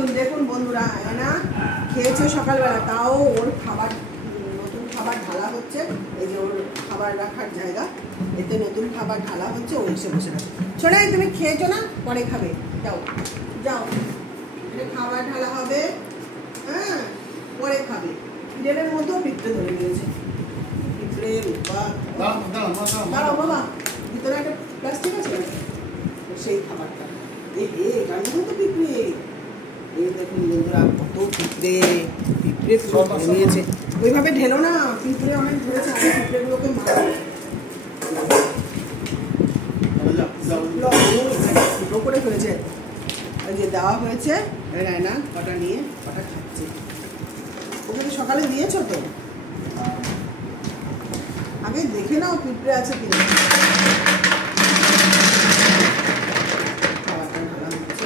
দেখুন দেখুন বন্ধুরা, না খেয়েছে সকালবেলা, তাও ওর খাবার নতুন খাবার ঢালা হচ্ছে। এই যে ওর খাবার রাখার জায়গা, এতে নতুন খাবার ঢালা হচ্ছে, ও এসে বসে আছে। শোনাই তুমি খেয়েছো না, পরে খাবে, যাও যাও, খাবার ঢালা হবে, হ্যাঁ পরে খাবে। পিঁপড়ের মতো পিঁপড়ে ধরে নিয়েছে, পিঁপড়ে দাঁড়াও বাবা, ভিতরে একটা প্লাস্টিক আছে সেই খাবারটা, এ হে গাড়ির মতো পিঁপড়ে। এই দেখুন বন্ধুরা কত পিঁপড়ে, পিঁপড়ে নিয়েছে। ওইভাবে ঢেলো না, পিঁপড়ে অনেক ধরেছে, আগে পিঁপড়েগুলোকে মারো। ফুটো করে হয়েছে, ওই যে দেওয়া হয়েছে রায়না, কটা নিয়ে কটা খাচ্ছে। ওকে তো সকালে দিয়েছো তো, আগে দেখে নাও পিঁপড়ে আছে কিনা। খাবারটা ঢালা হচ্ছে,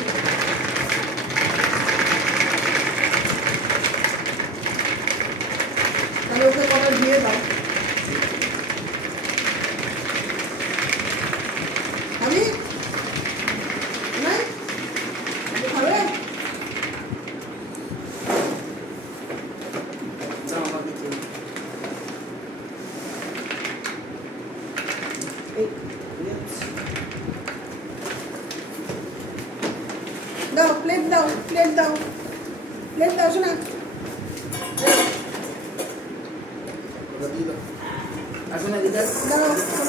তাহলে ওকে কটা দিয়ে দাও। আমি খাবে দাও, প্লেট দাও, প্লেট দাও, প্লেট দাও শোনা। দাও,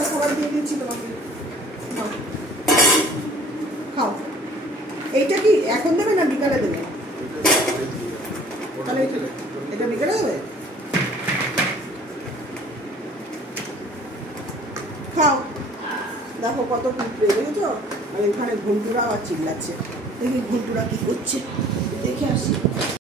খাবার দিয়ে দিচ্ছি তোমাকে, খাও। এইটা কি এখন দেবে না বিকালে দেবে? তাহলে এটা বিকালে দেবে, খাও। দেখো কত পিঁপড়ে, দেখেছো? আর এখানে ঘুন্টুরা আবার চিল্লাচ্ছে, দেখি ঘুন্টুরা কি করছে, দেখে